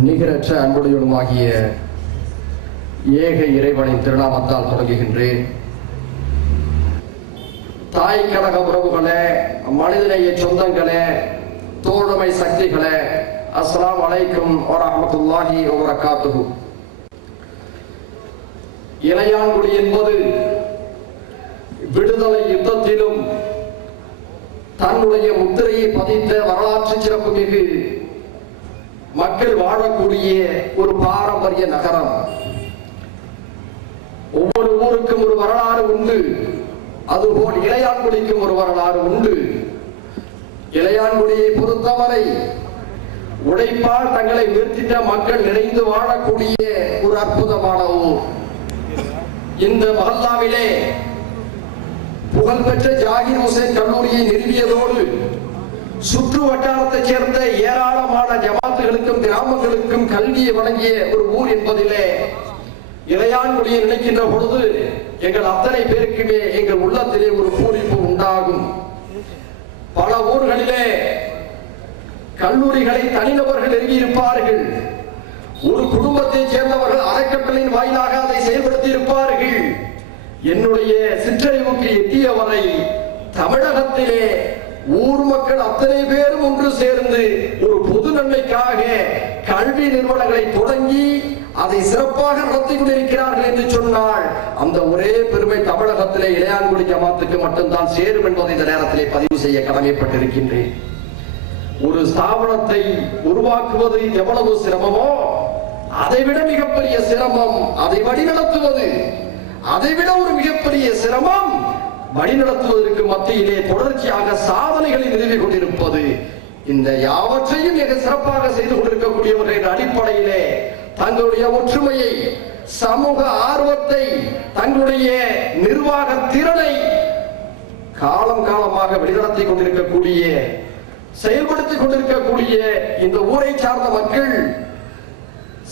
நிகரற்ற அன்புடையுமாகிய ஏக இறைவனின் திருநாமத்தால் தொடங்குகின்றேன். தாய் கழக உறவுகளே மனிதநேய சொந்தங்களே தோழமை சக்திகளே அஸ்லாம் அலைக்கும் வரமத்துல்லாஹி வபரகாத்துஹு. இளையான்குடி என்பது விடுதலை யுத்தத்திலும் தன்னுடைய முத்திரையை பதித்த வரலாற்று சிறப்புமிகு மக்கள் வாழக்கூடிய ஒரு பாரம்பரிய நகரம். ஒவ்வொரு ஊருக்கும் ஒரு வரலாறு உண்டு. அதுபோல் இளையான்குடிக்கும் ஒரு வரலாறு உண்டு. இளையான்குடியை பொறுத்தவரை உழைப்பால் தங்களை உயர்த்திட்ட மக்கள் நிறைந்து வாழக்கூடிய ஒரு அற்புதமான ஊர். இந்த மஹல்லாவிலே புகழ்பெற்ற ஜாகிர் ஹுசேன் கல்லூரியை நிறுவியதோடு சுற்று வட்டாரத்தைச் சேர்ந்த ஏராளமான ஜமா நாடுகளுக்கும் கிராமங்களுக்கும் கல்வியை வழங்கிய ஒரு ஊர் என்பதிலே இளையான்குடியை நினைக்கின்ற பொழுது எங்கள் அத்தனை பேருக்குமே எங்கள் உள்ளத்திலே ஒரு பூரிப்பு உண்டாகும். பல ஊர்களிலே கல்லூரிகளை தனிநபர்கள் எழுதியிருப்பார்கள் ஒரு குடும்பத்தைச் சேர்ந்தவர்கள் அறக்கட்டளையின் வாயிலாக அதை செயல்படுத்தி இருப்பார்கள் என்னுடைய சிற்றறிவுக்கு எட்டிய வரை தமிழகத்திலே ஊர் மக்கள் அத்தனை பேரும் ஒன்று சேர்ந்து ஒரு பொது நன்மைக்காக கல்வி நிறுவனங்களை தொடங்கி அதை சிறப்பாக நடத்தி கொண்டிருக்கிறார்கள் என்று சொன்னால் அந்த ஒரே பெருமை தமிழகத்திலே இளையான்குடி ஜமாத்துக்கு மட்டும்தான் சேரும் என்பதை இந்த நேரத்திலே பதிவு செய்ய கடமைப்பட்டிருக்கின்றேன். ஒரு ஸ்தாபனத்தை உருவாக்குவது எவ்வளவு சிரமமோ அதைவிட மிகப்பெரிய சிரமம் அதை வழிநடத்துவது அதைவிட ஒரு மிகப்பெரிய சிரமம் வழிநடத்துவதற்கு மத்தியிலே தொடர்ச்சியாக சாதனைகளை நிறுவி கொண்டிருப்பது இந்த யாவற்றையும் மிக சிறப்பாக செய்து கொண்டிருக்கக்கூடியவர்கள் என்ற அடிப்படையிலே தங்களுடைய ஒற்றுமையை சமூக ஆர்வத்தை தங்களுடைய நிர்வாக திறனை காலம் காலமாக வெளிநடத்தி கொண்டிருக்கக்கூடிய செயல்படுத்திக் கொண்டிருக்கக்கூடிய இந்த ஊரை சார்ந்த மக்கள்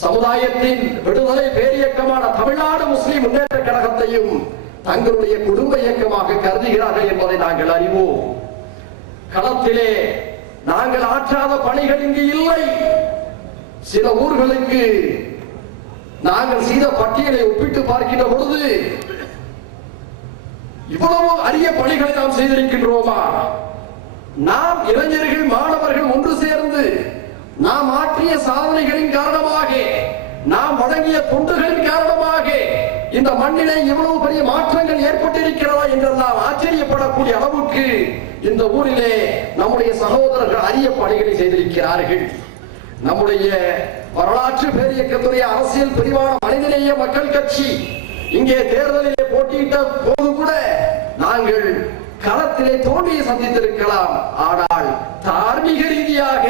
சமுதாயத்தின் விடுதலை பேரியக்கமான தமிழ்நாடு முஸ்லிம் முன்னேற்ற கழகத்தையும் தங்களுடைய குடும்ப இயக்கமாக கருதுகிறார்கள் என்பதை நாங்கள் அறிவோம். களத்திலே நாங்கள் ஆற்றாத பணிகள் இங்கு இல்லை. சில ஊர்களுக்கு நாங்கள் செய்த பட்டியலை ஒப்பிட்டு பார்க்கின்ற பொழுது இவ்வளவு அரிய பணிகளை நாம் செய்திருக்கின்றோமா? நாம் இளைஞர்கள் மாணவர்கள் ஒன்று சேர்ந்து நாம் ஆற்றிய சாதனைகளின் காரணமாக நாம் வழங்கிய தொண்டுகளின் காரணமாக இந்த மண்ணிலே இவ்வளவு பெரிய மாற்றங்கள் ஏற்பட்டிருக்கிறதா என்றெல்லாம் ஆச்சரியப்படக்கூடிய அளவுக்கு இந்த ஊரிலே நம்முடைய சகோதரர்கள் அரிய பணிகளை செய்திருக்கிறார்கள். நம்முடைய வரலாற்று பேரியக்கத்துடைய அரசியல் பிரிவான மனிதநேய மக்கள் கட்சி இங்கே தேர்தலிலே போட்டியிட்ட போது கூட நாங்கள் களத்திலே தோல்வியை சந்தித்திருக்கலாம். ஆனால் தார்மீக ரீதியாக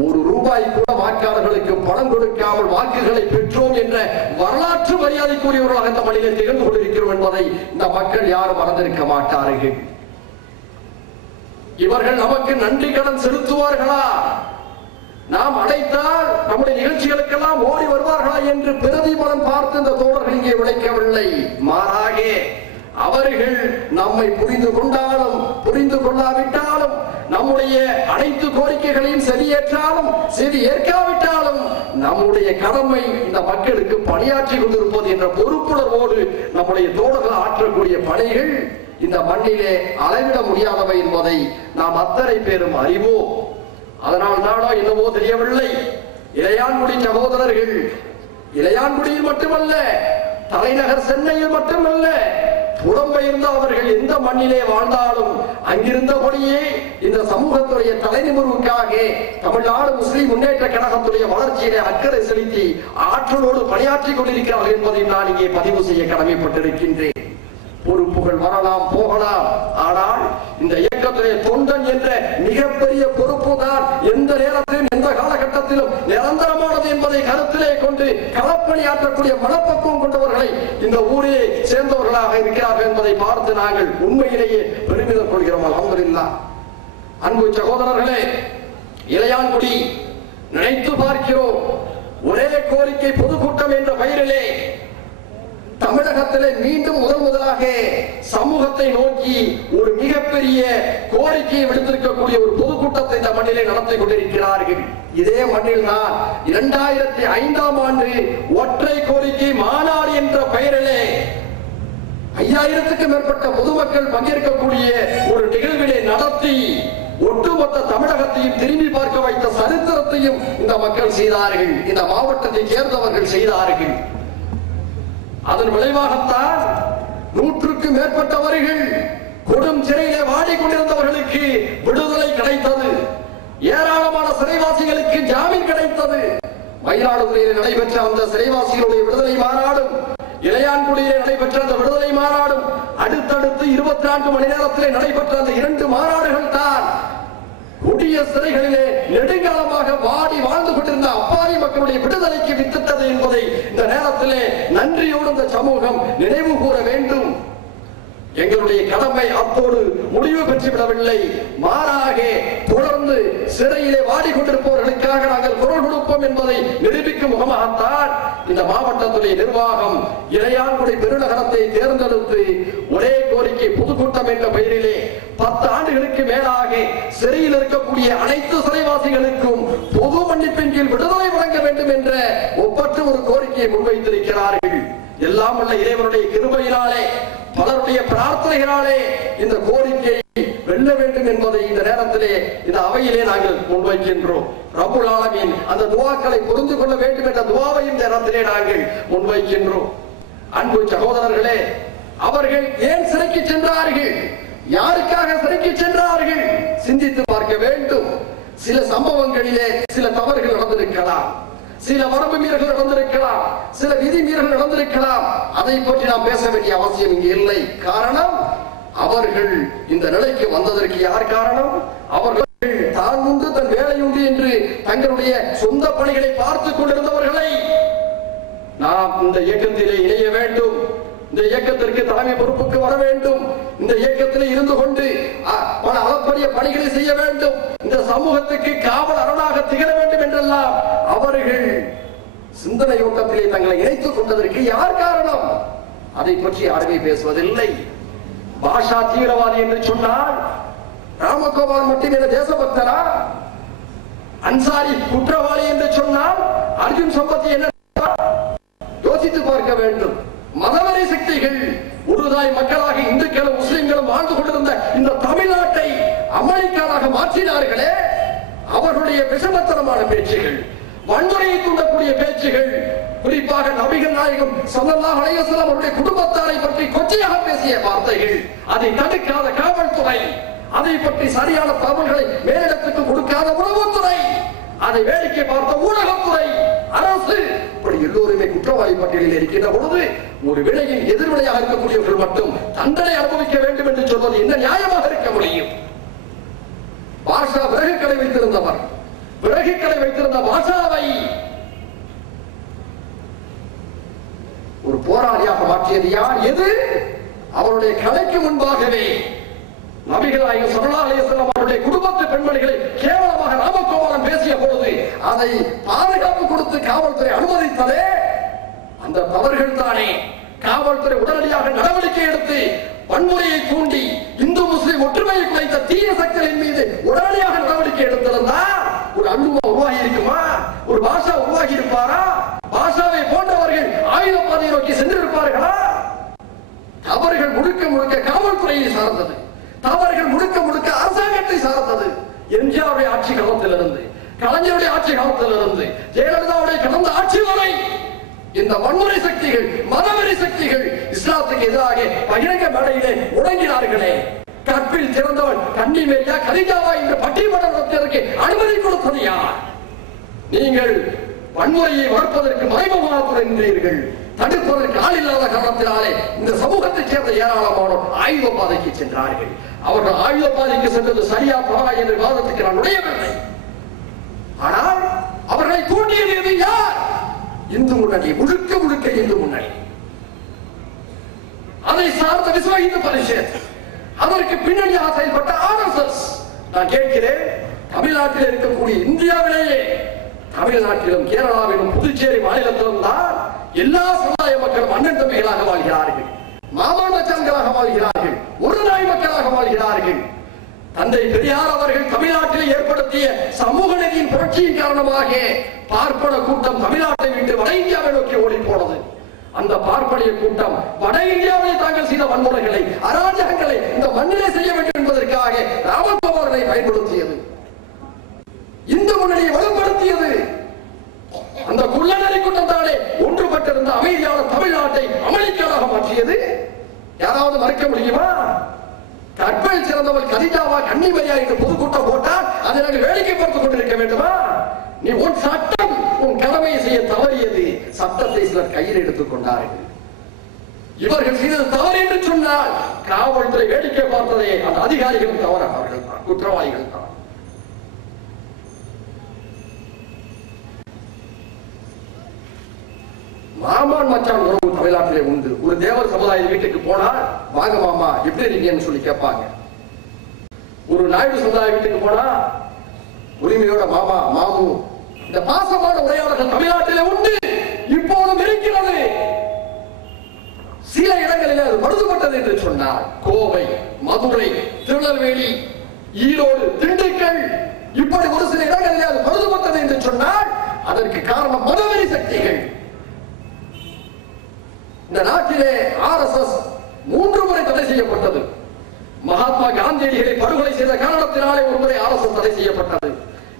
ஒரு ரூபாய் கூட வாக்காளர்களுக்கு பணம் கொடுக்காமல் வாக்குகளை பெற்றோம் என்ற வரலாற்று மரியாதைக்குரியவர்களாக இந்த மனிதன் திகழ்ந்து கொண்டிருக்கிறோம் என்பதை இந்த மக்கள் யாரும் மறந்திருக்க மாட்டார்கள். இவர்கள் நமக்கு நன்றி கடன் செலுத்துவார்களா? நாம் அழைத்தால் நம்முடைய நிகழ்ச்சிகளுக்கெல்லாம் ஓடி வருவார்களா என்று பிரதிபலன் பார்த்து இந்த தோழர்கள் இங்கே உழைக்கவில்லை. மாறாக அவர்கள் நம்மை புரிந்து கொண்டாலும் புரிந்து கொள்ளாவிட்டாலும் நம்முடைய அனைத்து கோரிக்கைகளையும் சரியேற்றாலும் சரி ஏற்காவிட்டாலும் நம்முடைய கடமை இந்த மக்களுக்கு பணியாற்றி கொண்டிருப்பது என்ற பொறுப்புணர்வோடு நம்முடைய தோழர்கள் ஆற்றக்கூடிய பணிகள் இந்த மண்ணிலே அளவிட முடியாதவை என்பதை நாம் அத்தனை பேரும் அறிவோம். அதனால் தானோ என்னவோ தெரியவில்லை. இளையான்குடி சகோதரர்கள் இளையான்குடியில் மட்டுமல்ல தலைநகர் சென்னையில் மட்டுமல்ல புலம்பெயர்ந்த அவர்கள் எந்த மண்ணிலே வாழ்ந்தாலும் அங்கிருந்தபடியே இந்த சமூகத்துடைய தலைநிமிர்வுக்காக தமிழ்நாடு முஸ்லிம் முன்னேற்ற கழகத்துடைய வளர்ச்சியிலே அக்கறை செலுத்தி ஆற்றலோடு பணியாற்றிக் கொண்டிருக்கிறார்கள் என்பதை நான் இங்கே பதிவு செய்ய கடமைப்பட்டிருக்கின்றேன். பொறுப்புகள் வரலாம் போகலாம். ஆனால் இந்த இயக்கத்திலே தொண்டன் என்ற மிகப்பெரிய பொறுப்பு தான் எந்த நேரத்திலும் எந்த காலகட்டத்திலும் நிரந்தரமானது என்பதை கருத்திலே கொண்டு களப்பணியாற்றக்கூடிய மனப்பக்குவம் கொண்டவர்களை இந்த ஊரிலே சேர்ந்தவர்களாக இருக்கிறார்கள் என்பதை பார்த்து நாங்கள் உண்மையிலேயே பெருமிதம் கொள்கிறோம். அல்ஹம்துலில்லாஹ் அன்பு சகோதரர்களே இளையான்குடி நினைத்து பார்க்கிறோம். ஒரே கோரிக்கை பொதுக்கூட்டம் என்ற பெயரிலே தமிழகத்திலே மீண்டும் முதல் முதலாக சமூகத்தை நோக்கி ஒரு மிகப்பெரிய கோரிக்கையை விடுத்திருக்கக்கூடிய ஒரு பொதுக்கூட்டத்தை இந்த மண்ணிலே நடத்தி கொண்டிருக்கிறார்கள். இதே மண்ணில் தான் இரண்டாயிரத்தி ஐந்தாம் ஆண்டு ஒற்றை கோரிக்கை மாநாடு என்ற பெயரிலே ஐயாயிரத்துக்கும் மேற்பட்ட பொதுமக்கள் பங்கேற்கக்கூடிய ஒரு நிகழ்வினை நடத்தி ஒட்டுமொத்த தமிழகத்தையும் திரும்பி பார்க்க வைத்த சரித்திரத்தையும் இந்த மக்கள் செய்தார்கள். இந்த மாவட்டத்தை சேர்ந்தவர்கள் செய்தார்கள். அதன் விளைவாகத்தான் நூற்றுக்கு மேற்பட்டவர்கள் கொடும் சிறையிலே வாடிக்கொண்டிருந்தவர்களுக்கு விடுதலை கிடைத்தது. ஏராளமான சிறைவாசிகளுக்கு ஜாமீன் கிடைத்தது. மயிலாடுதுறையில் நடைபெற்ற அந்த சிறைவாசிகளுடைய விடுதலை மாநாடும் இளையான்குடியிலே நடைபெற்ற அந்த விடுதலை மாநாடும் அடுத்தடுத்து இருபத்தி நான்கு மணி நேரத்திலே நடைபெற்ற அந்த இரண்டு மாநாடுகள் தான் கொடிய சிறைகளிலே நெடுங்காலமாக வாடி வாழ்ந்து கொண்டிருந்த அப்பாவி விடுதலைக்கு வித்திட்டது என்பதை இந்த நேரத்திலே நன்றியோடு இந்த சமூகம் நினைவு கூற வேண்டும். எங்களுடைய கடமை அப்போது முடிவு பெற்றுவிடவில்லை மாறாக தொடர்ந்து சிறையிலே வாடிக்கொண்டிருப்பவர்களுக்காக நாங்கள் குரல் கொடுப்போம் என்பதை நிரூபிக்கும் முகமாகத்தான் இந்த மாவட்டத்துடைய நிர்வாகம் இறையான்குடி பெருநகரத்தை தேர்ந்தெடுத்து ஒரே கோரிக்கை பொதுக்கூட்டம் என்ற பெயரிலே பத்து ஆண்டுகளுக்கு மேலாக சிறையில் இருக்கக்கூடிய அனைத்து சிறைவாசிகளுக்கும் பொது மன்னிப்பின் கீழ் விடுதலை வழங்க வேண்டும் என்ற ஒப்பற்ற ஒரு கோரிக்கையை முன்வைத்திருக்கிறார்கள். எல்லாம் உள்ள இறைவனுடைய கிருபையினாலே பலருடைய பிரார்த்தனைகளாலே இந்த கோரிக்கையை வெல்ல வேண்டும் என்பதை இந்த நேரத்திலே இந்த அவையிலே நாங்கள் முன்வைக்கின்றோம். ரபுல் ஆலமின் அந்த துவாக்களை புரிந்து கொள்ள வேண்டும் என்ற துவாவை இந்த நேரத்திலே நாங்கள் முன்வைக்கின்றோம். அன்பு சகோதரர்களே அவர்கள் ஏன் சிறைக்கு சென்றார்கள்? யாருக்காக சிறைக்கு சென்றார்கள்? சிந்தித்து பார்க்க வேண்டும். சில சம்பவங்களிலே சில தவறுகள் நடந்திருக்கலாம். சில வரம்பு மீறல்கள் நடந்திருக்கலாம் சில விதி மீறல்கள் நடந்திருக்கலாம். அதை பற்றி நாம் பேச வேண்டிய அவசியம் இங்கு இல்லை. காரணம் அவர்கள் இந்த நிலைக்கு வந்ததற்கு யார் காரணம்? அவர்கள் தான் உண்டு தன் வேலை உண்டு என்று தங்களுடைய சொந்த பணிகளை பார்த்துக் கொண்டிருந்தவர்களை நாம் இந்த இயக்கத்திலே இணைய வேண்டும். இந்த இயக்கத்திற்கு தலைமை பொறுப்புக்கு வர வேண்டும். இந்த இயக்கத்திலே இருந்து கொண்டு பல அளப்பரிய பணிகளை செய்ய வேண்டும். இந்த சமூகத்துக்கு காவல் அரணாக திகழ வேண்டும் என்றெல்லாம் அவர்கள் சிந்தனை ஓட்டத்திலே தங்களை இணைத்துக் கொண்டதற்கு யார் காரணம்? அதை பற்றி யாருமே பேசுவதில்லை. பாஷா தீவிரவாதி என்று சொன்னால் ராமகோபால் மட்டும் என தேசபக்தரா? அன்சாரி குற்றவாளி என்று சொன்னால் அர்ஜுன் சம்பத்தி என்ன யோசித்து பார்க்க வேண்டும். மதவெறி சக்திகள் உருதாய் மக்களாக இந்துக்களும் முஸ்லிம்களும் வாழ்ந்து கொண்டிருந்த இந்த தமிழ்நாட்டை அமெரிக்காவாக மாற்றினார்களே. அவர்களுடைய விஷமத்தனமான பேச்சுகள் வன்முறையை தூண்டக்கூடிய பேச்சுகள். குறிப்பாக நபிகள் நாயகம் ஸல்லல்லாஹு அலைஹி அவருடைய குடும்பத்தாரை பற்றி கொச்சையாக பேசிய வார்த்தைகள். அதை தடுக்காத காவல்துறை. அதை பற்றி சரியான தகவல்களை மேலிடத்துக்கு கொடுக்காத உணவுத்துறை அதை வேடிக்கை பார்த்த ஊடகத்துறை. அரசு. இப்படி எல்லோருமே குற்றவாளி பட்டியலில் இருக்கின்ற பொழுது ஒரு விலையின் எதிர்வினையாக இருக்கக்கூடியவர்கள் மட்டும் தண்டனை அனுபவிக்க வேண்டும் என்று சொல்வது என்ன நியாயமாக இருக்க முடியும்? பாஷா விறகு கடை வைத்திருந்தவர் விறகுக்களை வைத்திருந்த வாசாவை ஒரு போராளியாக மாற்றியது யார்? எது? அவருடைய கலைக்கு முன்பாகவே நபிகளாய நாயகம் அவருடைய குடும்பத்து பெண்மணிகளை கேவலமாக ராமகோபாலம் பேசிய பொழுது அதை பாதுகாப்பு கொடுத்து காவல்துறை அனுமதித்ததே. அந்த தவறுகள் தானே. காவல்துறை உடனடியாக நடவடிக்கை எடுத்து வன்முறையை தூண்டி இந்து முஸ்லிம் ஒற்றுமையை குறைத்த தீய சக்திகளின் மீது உடனடியாக நடவடிக்கை எடுத்திருந்தா ஒரு அல்லுமா உருவாகி இருக்குமா ஒரு பாஷா உருவாகி இருப்பாரா பாஷாவை போன்றவர்கள் ஆயுத பாதையை நோக்கி சென்றிருப்பார்களா? தவறுகள் முழுக்க முழுக்க காவல்துறையை சார்ந்தது. தவறுகள் முழுக்க முழுக்க அரசாங்கத்தை சார்ந்தது. எம்ஜிஆருடைய ஆட்சி காலத்திலிருந்து கலைஞருடைய ஆட்சி காலத்திலிருந்து ஜெயலலிதாவுடைய கடந்த ஆட்சி வரை இந்த வன்முறை சக்திகள் மதவெறி சக்திகள் இஸ்லாத்துக்கு எதிராக பகிரங்க மேடையிலே உடங்கினார்களே கற்பில் சிறந்தவன் தண்ணி மேலா கலிஜாவா என்று பட்டிமன்றம் நடத்தியதற்கு அனுமதி கொடுத்தது யார்? நீங்கள் வன்முறையை வளர்ப்பதற்கு மறைமுகமாக துறைகிறீர்கள் தடுப்பதற்கு ஆள் இல்லாத காரணத்தினாலே இந்த சமூகத்தைச் சேர்ந்த ஏராளமானோர் ஆயுத பாதைக்கு சென்றார்கள். அவர்கள் ஆயுத பாதைக்கு சென்றது சரியா தவறா என்ற வாதத்துக்கு நான் நுழையவில்லை ஆனால் அவர்களை தூண்டியது யார்? இந்து முன்னணி முழுக்க முழுக்க இந்து முன்னணி. அதை சார்ந்த விஸ்வ இந்து பரிஷத் அதற்கு பின்னணியாக செயல்பட்ட ஆர்எஸ்எஸ் நான் கேட்கிறேன் தமிழ்நாட்டில் இருக்கக்கூடிய இந்தியாவிலேயே தமிழ்நாட்டிலும் கேரளாவிலும் புதுச்சேரி மாநிலத்திலும் தான் எல்லா சமுதாய மக்களும் அண்ணன் தம்பிகளாக வாழ்கிறார்கள். மாமன் மச்சான்களாக வாழ்கிறார்கள். ஒரு நாய் மக்களாக வாழ்கிறார்கள். தந்தை பெரியார் அவர்கள் தமிழ்நாட்டில் ஏற்படுத்திய சமூக நிதியின் புரட்சியின் காரணமாக பார்ப்பன கூட்டம் தமிழ்நாட்டை விட்டு வட இந்தியாவை நோக்கி ஓடி போனது அந்த பார்ப்பனிய கூட்டம் வட இந்தியாவிலே தாங்கள் செய்த வன்முறைகளை அராஜகங்களை இந்த மண்ணிலே செய்ய வேண்டும் என்பதற்காக ராமபவர்களை பயன்படுத்தியது. இந்து முன்னணியை வலுப்படுத்தியது. அந்த குள்ளநரை கூட்டம் தானே ஒன்றுபட்டிருந்த அமைதியான தமிழ்நாட்டை அமெரிக்காவாக மாற்றியது. யாராவது மறைக்க முடியுமா? கற்பில் சிறந்தவள் கதிதாவா கன்னிமரியா என்று பொதுக்கூட்டம் போட்டால் அதை நாங்கள் வேடிக்கை பார்த்துக் கொண்டிருக்க வேண்டுமா? நீ உன் சட்டம் உன் கடமையை செய்ய தவறியது சட்டத்தை சிலர் கையில் எடுத்துக் கொண்டார்கள். இவர்கள் செய்தது தவறு என்று சொன்னால் காவல்துறை வேடிக்கை பார்த்ததே அந்த அதிகாரிகளும் தவறு அவர்கள் தான் குற்றவாளிகள் தான். மாமான் மச்சான் உறவு தமிழ்நாட்டிலே உண்டு. ஒரு தேவர் சமுதாய வீட்டுக்கு போனால் வாங்க மாமா எப்படி இருக்கீங்கன்னு சொல்லி கேட்பாங்க. ஒரு நாயுடு சமுதாய வீட்டுக்கு போனா உரிமையோட மாமா மாமு இந்த பாசமான உரையாடல்கள் தமிழ்நாட்டிலே உண்டு. இப்போதும் இருக்கிறது. சில இடங்களில் அது படுதுபட்டது என்று சொன்னார் கோவை மதுரை திருநெல்வேலி ஈரோடு திண்டுக்கல் இப்படி ஒரு சில இடங்களில் அது படுதுபட்டது என்று சொன்னால் அதற்கு காரணம் மதவெறி சக்திகள். இந்த நாட்டிலே ஆர்எஸ்எஸ் மூன்று முறை தடை செய்யப்பட்டது. மகாத்மா காந்தியடிகளை படுகொலை செய்த காரணத்தினாலே ஒரு முறை ஆர்எஸ்எஸ் தடை செய்யப்பட்டது.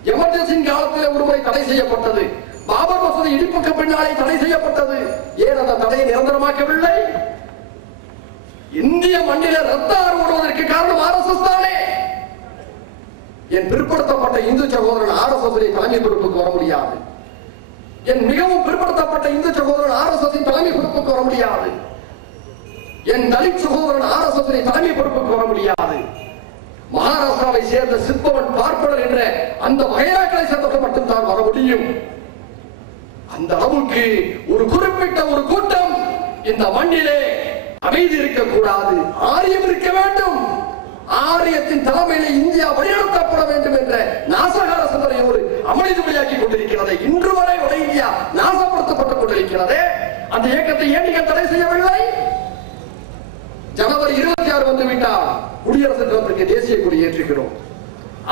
எமர்ஜென்சியின் காலத்தில் ஒருமுறை தடை செய்யப்பட்டது. பாபர் மசூதி இடிப்புக்கு பின்னாலே தடை செய்யப்பட்டது. ஏன் அந்த தடையை நிரந்தரமாக்கவில்லை? இந்திய மண்ணில ரத்த ஆறு ஓடுவதற்கு காரணம் எஸ் தானே. என் பிற்படுத்தப்பட்ட இந்து சகோதரன் ஆர்எஸ்எஸ் தலைமை பொறுப்புக்கு வர முடியாது. என் மிகவும் பிற்படுத்தப்பட்ட இந்து சகோதரன் ஆர்எஸ்எஸ் தலைமை பொறுப்புக்கு வர முடியாது. என் தலித் சகோதரன் ஆர்எஸ்எஸ் தலைமை பொறுப்புக்கு வர முடியாது. மகாராஷ்டிராவை சேர்ந்த சிற்பவன் பார்ப்பனர் என்ற அந்த வகைராக்களை சேர்ந்தவர்கள் மட்டும்தான் வர முடியும். அந்த அளவுக்கு ஒரு குறிப்பிட்ட ஒரு கூட்டம் இந்த மண்ணிலே அமைதி இருக்கக்கூடாது ஆரியம் இருக்க வேண்டும். ஆரியத்தின் தலைமையிலே இந்தியா வழிநடத்தப்பட வேண்டும் என்ற நாசகார சிந்தனையோடு அமளிதுமையாக்கி கொண்டிருக்கிறது. இன்று வரை வட இந்தியா நாசப்படுத்தப்பட்டுக் கொண்டிருக்கிறது. அந்த இயக்கத்தை ஏன் நீங்கள் தடை செய்யவில்லை? ஜனவரி இருபத்தி ஆறு வந்து விட்டால் குடியரசு தினத்திற்கு தேசிய கொடி ஏற்றுகிறோம்.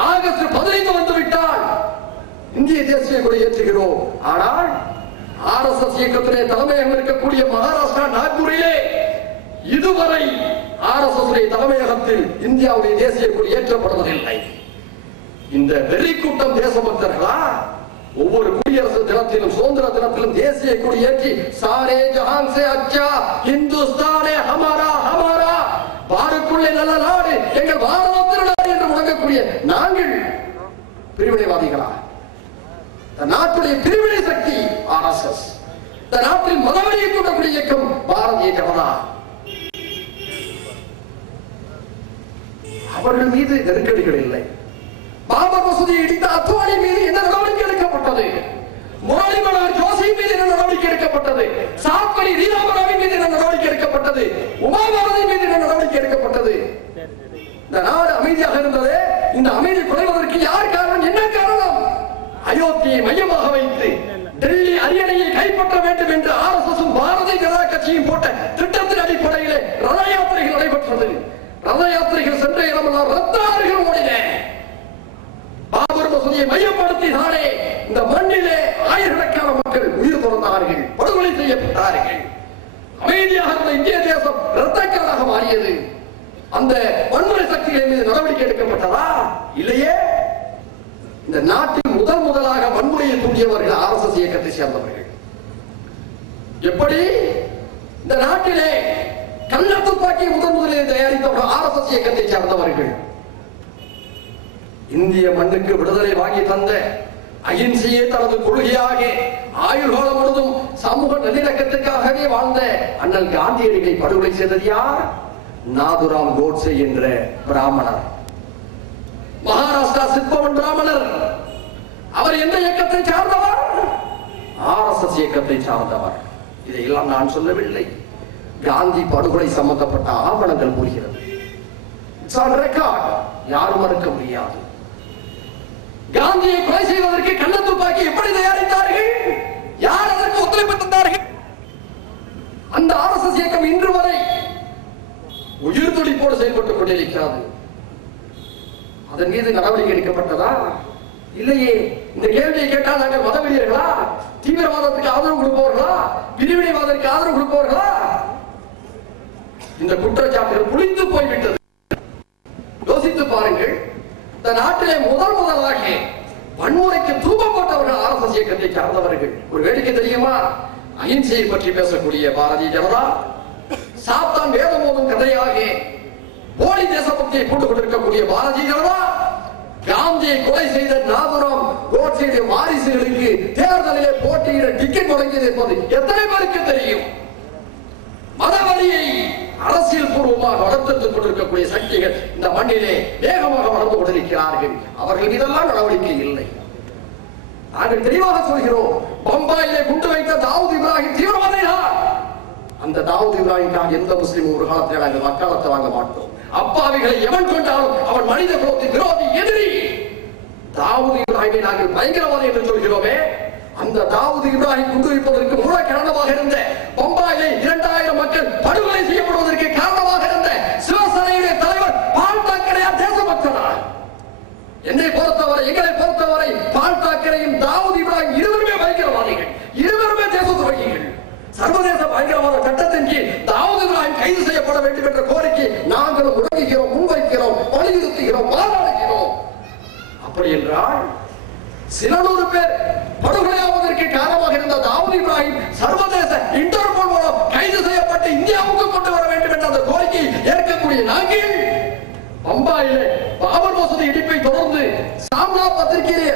ஆகஸ்ட் பதினைந்து வந்து விட்டால் இந்திய தேசிய கொடி ஏற்றுகிறோம். ஆனால் ஆர் எஸ் எஸ் இயக்கத்திலே தலைமையகம் இருக்கக்கூடிய மகாராஷ்டிரா நாக்பூரிலே இதுவரை ஆர் எஸ் எஸ் தலைமையகத்தில் இந்தியாவுடைய தேசிய கொடி ஏற்றப்படுவதில்லை. இந்த வெறி கூட்டம் தேசபக்தர்களா? ஒவ்வொரு குடியரசு தினத்திலும் சுதந்திர தினத்திலும் தேசிய கொடி ஏற்றி சாரே ஜஹான் சே அச்சா இந்துஸ்தானே ஹமாரா ஹமாரா பாருக்குள்ளே நல்ல நாடு எங்கள் பாரதத்தின் என்று முழங்கக்கூடிய நாங்கள் பிரிவினைவாதிகளா? நாட்டுடைய பிரிவினை சக்தி ஆர்எஸ்எஸ் இந்த நாட்டில் மதவெளியை தூண்டக்கூடிய இயக்கம் பாரதிய ஜனதா. அவர்கள் மீது நெருக்கடிகள் இல்லை. பாபா மசூதி இடித்த அத்வானி மீது என்ன நடவடிக்கை எடுக்கப்பட்டது? முரளிமலர் ஜோசி மீது என்ன நடவடிக்கை எடுக்கப்பட்டது? சாத்வரி ரீதாபராவின் மீது என்ன நடவடிக்கை எடுக்கப்பட்டது? உமாபாரதி மீது என்ன நடவடிக்கை எடுக்கப்பட்டது? இந்த நாடு அமைதியாக இருந்தது இந்த அமைதி குறைவதற்கு யார் காரணம்? என்ன காரணம்? அயோத்தியை மையமாக வைத்து டெல்லி அரியணையை கைப்பற்ற வேண்டும் என்று R S S Bharatiya Janata கட்சியும் போட்ட திட்டத்தின் அடிப்படையிலே ரத யாத்திரைகள் நடைபெற்றது. ரத யாத்திரைகள் சென்ற இடமெல்லாம் ரத்தாறுகள் ஓடின. பாபர் மையப்படுத்தினாலே இந்த மண்ணிலே ஆயிரக்கணக்கான மக்கள் உயிர் துறந்தார்கள் படுகொலை செய்யப்பட்டார்கள். அமைதியாக இருந்த இந்திய தேசம் இரத்தக்காராக மாறியது. அந்த வன்முறை சக்திகள் மீது நடவடிக்கை எடுக்கப்பட்டதா? இல்லையே. இந்த நாட்டில் முதல் முதலாக வன்முறையை தூண்டியவர்கள் ஆர் எஸ் எஸ் இயக்கத்தை சேர்ந்தவர்கள். எப்படி? இந்த நாட்டிலே கள்ள துப்பாக்கி முதன் முதலில் தயாரித்தவர்கள் ஆர் எஸ் எஸ் இயக்கத்தை சேர்ந்தவர்கள். இந்திய மண்ணுக்கு விடுதலை வாங்கி தந்த அகிம்சையே தனது கொள்கையாக ஆயுள் காலம் முழுதும் சமூக நல்லிணக்கத்துக்காகவே வாழ்ந்த அண்ணல் காந்தியடிகளை படுகொலை செய்தது யார்? நாதுராம் கோட்ஸே என்ற பிராமணர். மகாராஷ்டிரா சிற்பவன் பிராமணர். அவர் எந்த இயக்கத்தை சார்ந்தவர்? ஆர்எஸ்எஸ் இயக்கத்தை சார்ந்தவர். இதையெல்லாம் நான் சொல்லவில்லை. காந்தி படுகொலை சம்பந்தப்பட்ட ஆவணங்கள் கூறுகிறது. யாரும் மறுக்க முடியாது. காந்தியை கொலை செய்வதற்கு கள்ள துப்பாக்கி எப்படி தயாரித்தார்கள்? யார் அதற்கு ஒத்துழைப்பு தந்தார்கள் அந்த ஆர்எஸ்எஸ் இயக்கம் இன்று வரை உயிர் துடிப்போடு செயல்பட்டுக் கொண்டிருக்கிறது அதன் மீது நடவடிக்கை எடுக்கப்பட்டதா? இல்லையே. இந்த கேள்வியை கேட்டால் நாங்கள் மதவெறியர்களா? தீவிரவாதத்துக்கு ஆதரவு கொடுப்பவர்களா? பிரிவினைவாதத்துக்கு ஆதரவு கொடுப்பவர்களா? இந்த குற்றச்சாட்டுகள் புளித்து போய்விட்டது. யோசித்து பாருங்கள். இந்த நாட்டிலே முதல் முதலாக வன்முறைக்கு தூபம் போட்டவர்கள் ஆர்எஸ்எஸ் இயக்கத்தை சார்ந்தவர்கள். ஒரு வேடிக்கை தெரியுமா? அகிம்சையை பற்றி பேசக்கூடிய பாரதிய ஜனதா சாத்தான் வேதம் ஓதும் கதையாக போலி தேசபக்தியை போட்டுக் கொண்டிருக்கக்கூடிய பாரதிய ஜனதா காந்தியை கொலை செய்த நாதராம் கோட்சேடைய வாரிசுகளுக்கு தேர்தலிலே போட்டியிட டிக்கெட் வழங்கியது என்பது எத்தனை பேருக்கு தெரியும்? மதவழியை அரசியல் பூர்வமாக வளர்த்துக் கொண்டிருக்கக்கூடிய சக்திகள் இந்த மண்ணிலே வேகமாக வளர்ந்து கொண்டிருக்கிறார்கள். அவர்கள் மீதெல்லாம் நடவடிக்கை இல்லை. நாங்கள் தெளிவாக சொல்கிறோம் பம்பாயிலே குண்டு வைத்த தாவூத் இப்ராஹிம் தீவிரவாதி அந்த தாவூத் இப்ராஹிம் நான் எந்த முஸ்லீம் ஒரு காலத்தில் நாங்கள் வக்காலத்தை வாங்க மாட்டோம். அப்பாவிகளை எவன் கொண்டாலும் அவன் மனித குலத்தின் விரோதி எதிரி. தாவூத் இப்ராஹிமை நாங்கள் பயங்கரவாதி என்று சொல்கிறோமே. அந்த தாவூது இப்ராஹிம் குண்டு வைப்பதற்கு மூல காரணமாக இருந்த பம்பாயிலே இரண்டாயிரம் மக்கள் படுகொலை செய்யப்படுவதற்கு காரணமாக இருந்த சிவசேனையுடைய தலைவர் பால் தாக்கரையார் தேசபக்தனா என்னை பொறுத்தவரை எங்களை பொறுத்தவரை பால் தாக்கரையும் தாவூத் இப்ராஹிம் இருவருமே பயங்கரவாதிகள் இருவருமே தேச துரோகிகள் சர்வதேச பயங்கரவாத சட்டத்தின் கீழ் தாவூத் இப்ராஹிம் கைது செய்யப்பட வேண்டும் என்ற கோரிக்கை நாங்களும் முடங்குகிறோம் முன்வைக்கிறோம் வலியுறுத்துகிறோம் வாதாடுகிறோம் அப்படி என்றால் சில நூறு பேர் படுகொலையாவதற்கு காரணமாக இருந்த தாவூத் இப்ராஹிம் சர்வதேச இன்டர்போல் மூலம் கைது செய்யப்பட்டு இந்தியாவுக்கு கொண்டு வர வேண்டும் என்ற அந்த கோரிக்கை ஏற்கக்கூடிய நாங்கள் பம்பாயிலே பாபர் மசூதி இடிப்பை தொடர்ந்து சாம்னா பத்திரிகையிலே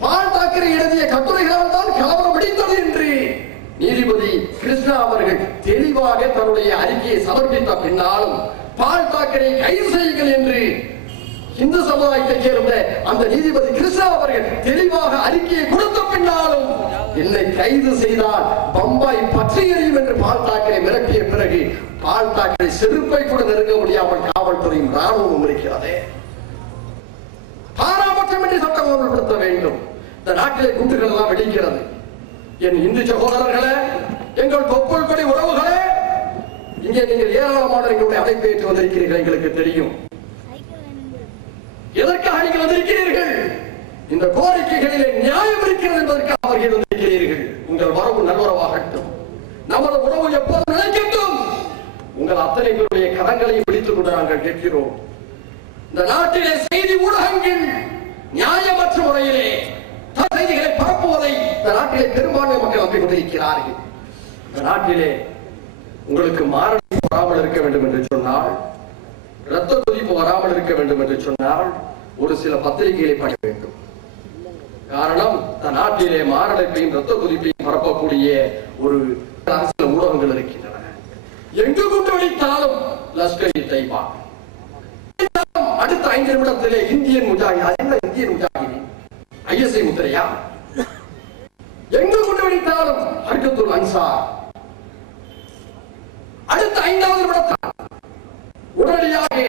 பால் தாக்கரே எழுதிய கட்டுரைகளால் தான் கலவரம் முடிந்தது என்று நீதிபதி கிருஷ்ணா அவர்கள் தெளிவாக தன்னுடைய அறிக்கையை சமர்ப்பித்த பின்னாலும் பால் தாக்கரை கைது செய்யுங்கள் என்று இந்து சமுதாயத்தை சேர்ந்த அந்த நீதிபதி கிருஷ்ணா அவர்கள் தெளிவாக அறிக்கையை கொடுத்த பின்னாலும் என்னை கைது செய்தால் பம்பாய் பற்றி எறியும் என்று பால் தாக்கரை மிரட்டிய பிறகு பால் தாக்கரை செருப்பை கூட நெருங்க முடியாமல் காவல்துறையும் ராணுவம் இருக்கிறது பாராபட்சமின்றி சட்டம் அமல்படுத்த வேண்டும். இந்த நாட்டிலே குண்டுகள் எல்லாம் வெடிக்கிறது என் இந்து சகோதரர்களே எங்கள் தொப்புள் கொடி உறவுகளே இங்கே நீங்கள் ஏராளமான எங்களுடைய அழைப்பு ஏற்று வந்திருக்கிறீர்கள் எங்களுக்கு தெரியும். எதற்காக நீங்கள் வந்திருக்கிறீர்கள்? இந்த கோரிக்கைகளிலே நியாயம் இருக்கிறது என்பதற்காக அவர்கள் வந்திருக்கிறீர்கள். உங்கள் வரவு நல்வரவாகட்டும் நமது உறவு எப்போது நிலைக்கட்டும். உங்கள் அத்தனை பேருடைய கரங்களையும் பிடித்துக் கொண்டு நாங்கள் கேட்கிறோம். இந்த நாட்டிலே செய்தி ஊடகங்கள் நியாயமற்ற முறையிலே செய்திகளை பரப்புவதை இந்த நாட்டிலே பெரும்பான்மை மக்கள் நம்பிக் கொண்டிருக்கிறார்கள் இந்த நாட்டிலே உங்களுக்கு மாரணம் வராமல் இருக்க வேண்டும் என்று சொன்னால் இரத்த கொதிப்பு வராமல் இருக்க வேண்டும் என்று சொன்னால் ஒரு சில பத்திரிகைகளை படிக்க வேண்டும். காரணம் தன் நாட்டிலே மாரடைப்பையும் இரத்த கொதிப்பையும் பரப்பக்கூடிய ஒரு அரசியல் ஊடகங்கள் இருக்கின்றன. எங்கு கொண்டு வெடித்தாலும் லஷ்கர் தைபா. அடுத்த ஐந்து நிமிடத்திலே இந்தியன் முஜாஹித் அறிந்த இந்தியன் முஜாஹித் ஐஎஸ்ஐ முத்திரையா? எங்கு கொண்டு வெடித்தாலும் ஹர்கத்துல் அன்சார். அடுத்த ஐந்தாவது நிமிடத்தால் உடனடியாக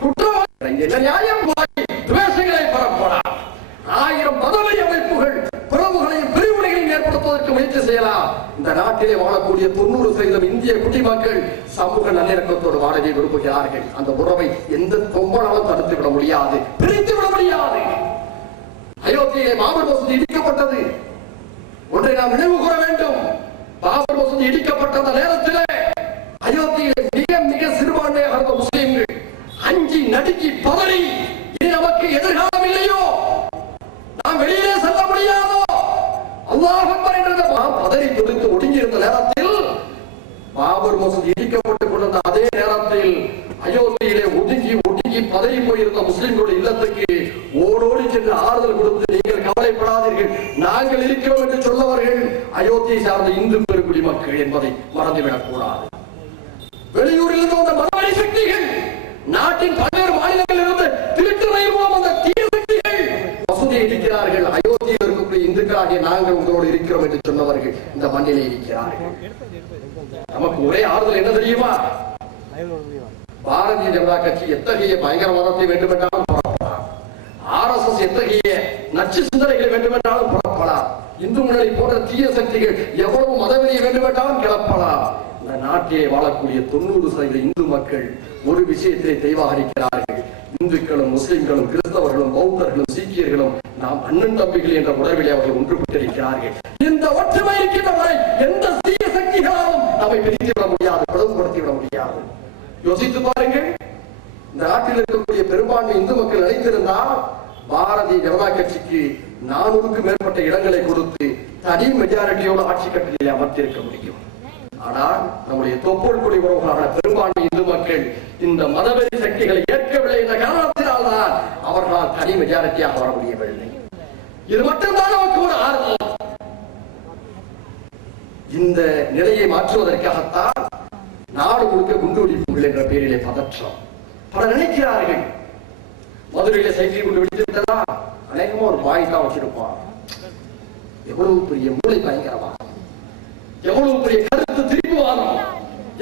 குற்றவாளி. நியாயம்? போய் துவேஷங்களை பரப்பலாம் ஆயிரம் மதவெறி அமைப்புகள் பிளவுகளையும் பிரிவுகளையும் ஏற்படுத்துவதற்கு முயற்சி செய்யலாம். இந்த நாட்டிலே வாழக்கூடிய தொண்ணூறு சதவீதம் இந்திய குடிமக்கள் சமூக நல்லிணக்கத்தோடு வாழவே விரும்புகிறார்கள். அந்த உறவை எந்த கொம்பனாலும் தடுத்து விட முடியாது. பிரித்து விட முடியாது. அயோத்தியிலே மாபர் மசூதி இடிக்கப்பட்டது. ஒன்றை நாம் நினைவு கூற வேண்டும். பாபர் மசூதி இடிக்கப்பட்ட அந்த நேரத்திலே அயோத்தியிலே மிக மிக சிறுபான்மையாக இருந்த முஸ்லிம்கள் அஞ்சி நடுக்கி பதறி இனி நமக்கு எதிர்காலம் இல்லையோ நாம் வெளியிலே செல்ல முடியாதோ அல்லாஹ் அக்பர் என்ற அந்த மகா பதறி துடித்து ஒடுங்கியிருந்த நேரத்தில் பாபர் மசூதி இடிக்கப்பட்டுக் கொண்டிருந்த அதே நேரத்தில் அயோத்தியிலே ஒடுங்கி ஒடுங்கி பதறி போயிருந்த முஸ்லிம்களுடைய இல்லத்துக்கு ஓடோடி சென்று ஆறுதல் கொடுத்து நீங்கள் கவலைப்படாதீர்கள் சொல்வார்கள் நாங்கள் இருக்கிறோம் என்று சொல்லவர்கள் அயோத்தியை சார்ந்த இந்து பெருங்குடி மக்கள் என்பதை மறந்துவிடக் கூடாது வெளியூரில் இருந்து வந்த மதவழி சக்திகள் நாட்டின் பல்வேறு மாநிலங்களில் இருந்து திருட்டு ரயில் மூலம் வந்த தீய சக்திகள் வசதியை இருக்கிறார்கள் அயோத்தியில் இருக்கக்கூடிய இந்துக்களாகிய நாங்கள் உங்களோடு இருக்கிறோம் இந்த மண்ணிலே இருக்கிறார்கள். நமக்கு ஒரே ஆறுதல் என்ன தெரியுமா? பாரதிய ஜனதா கட்சி எத்தகைய பயங்கரவாதத்தை வேண்டுமென்றாலும் புறப்படலாம். ஆர் எஸ் எஸ் எத்தகைய நச்சு சிந்தனைகளை வேண்டுமென்றாலும் புறப்படலாம். இந்து முன்னணி போன்ற தீய சக்திகள் எவ்வளவு மதவெறியை வேண்டுமென்றாலும் கிளப்பலாம். நாட்டிலே வாழக்கூடிய தொண்ணூறு சதவீத இந்து மக்கள் ஒரு விஷயத்தை தெய்வாகரிக்கிறார்கள். இந்துக்களும் முஸ்லிம்களும் கிறிஸ்தவர்களும் பௌத்தர்களும் சீக்கியர்களும் நாம் அண்ணன் தம்பிகள் என்ற உறவிலே அவர்கள் ஒன்றுபட்டிருக்கிறார்கள். இந்த ஒற்றுமை இருக்கின்ற வரை எந்த தீய சக்திகளாலும் நம்மை பிரித்துவிட முடியாது பிளவுபடுத்தி விட முடியாது. யோசித்து பாருங்கள். இந்த நாட்டில் இருக்கக்கூடிய பெரும்பான்மை இந்து மக்கள் நினைத்திருந்தால் பாரதிய ஜனதா கட்சிக்கு நானூறுக்கு மேற்பட்ட இடங்களை கொடுத்து தனி மெஜாரிட்டியோடு ஆட்சி கட்டளையை அமர்த்தியிருக்க முடியும். ஆனால் நம்முடைய தொப்புள் குடி உறவுகளான பெரும்பான்மை இந்து மக்கள் இந்த மதவெறி சக்திகளை ஏற்கவில்லை என்ற காரணத்தினால்தான் அவர்களால் தனி மெஜாரிட்டியாக வர முடியவில்லை. இது மட்டும்தான் நமக்கு ஒரு ஆறுதல். இந்த நிலையை மாற்றுவதற்காகத்தான் நாடு முழுக்க குண்டுவெடிப்புகள் என்ற பெயரிலே பதற்றம். பல நினைக்கிறார்கள். மதுரையில சைக்கிள் குண்டு வெடித்திருந்ததா? அநேகமா ஒரு பாய் தான் வச்சிருப்பான். எவ்வளவு பெரிய மூளை பயங்கரமா எவ்வளவு பெரிய கரு தீவிரவாதம்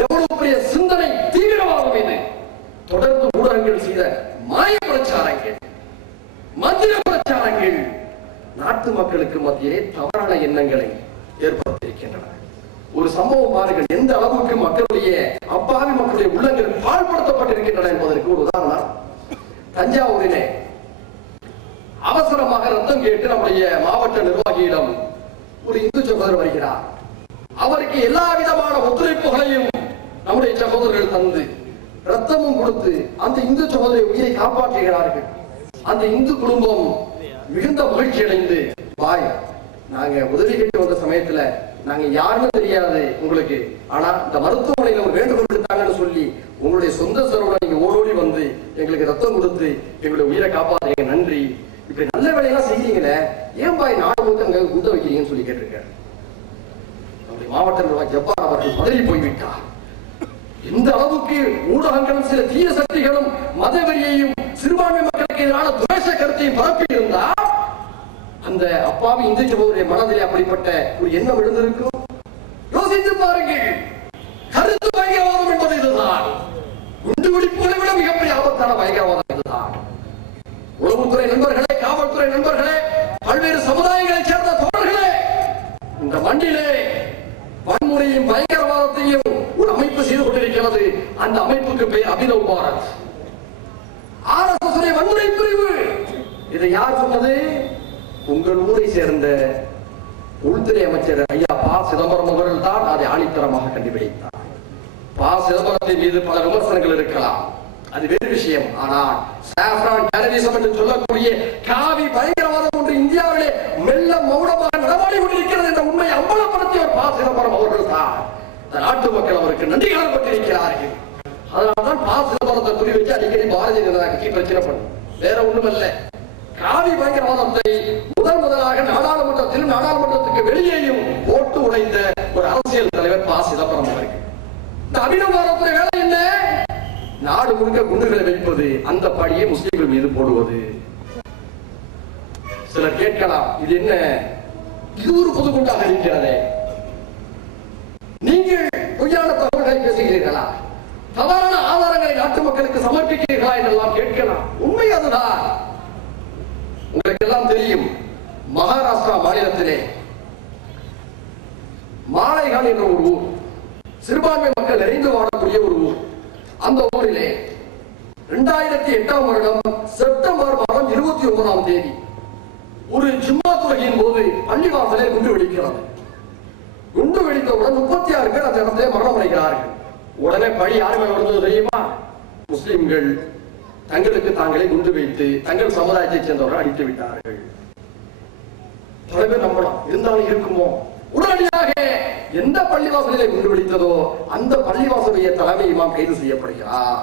எவ்வளவு பெரிய சிந்தனை தீவிரவாதம் இது. தொடர்ந்து ஊடகங்கள் செய்த மாய பிரச்சாரங்கள் மந்திர பிரச்சாரங்கள் நாட்டு மக்களுக்கு மத்தியிலே தவறான எண்ணங்களை ஏற்படுத்தியிருக்கின்றன. ஒரு சம்பவம் பாருங்கள் எந்த அளவுக்கு மக்களுடைய அப்பாவி மக்களுடைய உள்ளங்கள் பாழ்படுத்தப்பட்டிருக்கின்றன என்பதற்கு ஒரு உதாரணம். தஞ்சாவூரிலே அவசரமாக ரத்தம் கேட்டு நம்முடைய மாவட்ட நிர்வாகியிடம் ஒரு இந்து சகோதரர் வருகிறார். அவருக்கு எல்லா விதமான ஒத்துழைப்புகளையும் நம்முடைய சகோதரர்கள் தந்து ரத்தமும் கொடுத்து அந்த இந்து சகோதரி உயிரை காப்பாற்றுகிறார்கள். அந்த இந்து குடும்பம் மிகுந்த மகிழ்ச்சி அடைந்து பாய் நாங்க உதவி கேட்டு வந்த சமயத்துல நாங்க யாருன்னு தெரியாது உங்களுக்கு. ஆனா இந்த மருத்துவமனையில ஒரு வேண்டுகோள் விடுத்தாங்கன்னு சொல்லி உங்களுடைய சொந்த செலவுல நீங்க ஓடோடி வந்து எங்களுக்கு ரத்தம் கொடுத்து எங்களுடைய உயிரை காப்பாத்துறீங்க. நன்றி. இப்படி நல்ல வேலையெல்லாம் செய்யறீங்களே ஏன் பாய் நாடு முழுக்க அங்க குத்த வைக்கிறீங்கன்னு சொல்லி கேட்டிருக்காரு. நம்முடைய மாவட்ட நிர்வாகி ஜப்பார் அவர்கள் பதறி போய்விட்டார். இந்த அளவுக்கு ஊடகங்களும் சில தீய சக்திகளும் மதவெறியையும் சிறுபான்மை மக்களுக்கு எதிரான துவேஷ கருத்தையும் பரப்பி இருந்தா அந்த அப்பாவி இந்து சகோதரிய மனதிலே அப்படிப்பட்ட ஒரு எண்ணம் எழுந்திருக்கும்? யோசித்து பாருங்கள். கருத்து பயங்கரவாதம் என்பது இதுதான். குண்டு வெடிப்புகளை விட மிகப்பெரிய ஆபத்தான பயங்கரவாதம் இதுதான். உளவுத்துறை நண்பர்களே காவல்துறை நண்பர்களே பல்வேறு சமுதாயங்களைச் சேர்ந்த தோழர்களே இந்த மண்ணிலே வன்முறையும் பயங்கரவாதத்தையும் ஒரு அமைப்பு செய்து கொண்டிருக்கிறது. அந்த அமைப்புக்கு பெயர் அபினவ் பாரத். ஆர்எஸ்எஸ் உடைய வன்முறை பிரிவு. இதை யார் சொன்னது? உங்கள் ஊரை சேர்ந்த உள்துறை அமைச்சர் ஐயா பா. சிதம்பரம் அவர்கள் தான் அதை ஆணித்தரமாக கண்டுபிடித்தார். பா. சிதம்பரத்தின் மீது பல விமர்சனங்கள் இருக்கலாம். அது வேறு விஷயம். ஆனால் சாஃப்ரான் டெரரிசம் என்று சொல்லக்கூடிய காவி பயங்கரவாதம் ஒன்று இந்தியாவிலே மெல்ல மௌனமாக நடமாடி கொண்டிருக்கிறது என்ற உண்மை அம்பலம் பா சிதம்பரம் அவர்கள் தான். இந்த நாட்டு மக்கள் அவருக்கு நன்றி கடன்பட்டிருக்கிறார்கள் அதனால்தான் பா சிதம்பரத்தை குறி வச்சு அடிக்கடி பாரதிய ஜனதா கட்சி பிரச்சனை பண்ணும். வேற ஒண்ணுமல்ல. காவி பயங்கரவாதத்தை முதல் முதலாக நாடாளுமன்றத்திலும் நாடாளுமன்றத்துக்கு வெளியேயும் போட்டு உடைந்த ஒரு அரசியல் தலைவர் பா சிதம்பரம் அவர்கள். இந்த வேலை என்ன? நாடு முழுக்க குண்டுகளை வைப்பது அந்த படியை முஸ்லிம்கள் மீது போடுவது. சிலர் கேட்கலாம் இது என்ன? இது ஒரு பொதுக்குண்டாக இருக்கிறதே. நீங்கள் பொய்யான தகவல்களை பேசுகிறீர்களா? தவறான ஆதாரங்களை நாட்டு மக்களுக்கு சமர்ப்பிக்கிறீர்களா என்றெல்லாம் கேட்கலாம். உண்மை அதுதான். உங்களுக்கு எல்லாம் தெரியும் மகாராஷ்டிரா மாநிலத்திலே மாலைகான் என்ற ஒரு ஊர் சிறுபான்மை மக்கள் நிறைந்து வாழக்கூடிய ஒரு ஊர். அந்த ஊரிலே இரண்டாயிரத்தி எட்டாம் வருடம் செப்டம்பர் மாதம் இருபத்தி ஒன்பதாம் தேதி ஒரு ஜிம்மா துறையின் போது பள்ளிவாசலே குண்டு வெடிக்கிறது. குண்டு வெடித்தவுடன் முப்பத்தி ஆறு பேர் அந்த இடத்திலே மரணமடைகிறார்கள் உடனே பழி யார் மேல விழுந்தது தெரியுமா? முஸ்லிம்கள் தங்களுக்கு தாங்களே குண்டு வைத்து தங்கள் சமுதாயத்தை சேர்ந்தவர்கள் அடித்து விட்டார்கள். பல பேர் நம்பலாம் இருந்தாலும் இருக்குமோ? உடனடியாக எந்த பள்ளிவாசலிலே குண்டு வெடித்ததோ அந்த பள்ளிவாசலுடைய தலைமை இமாம் கைது செய்யப்படுகிறார்.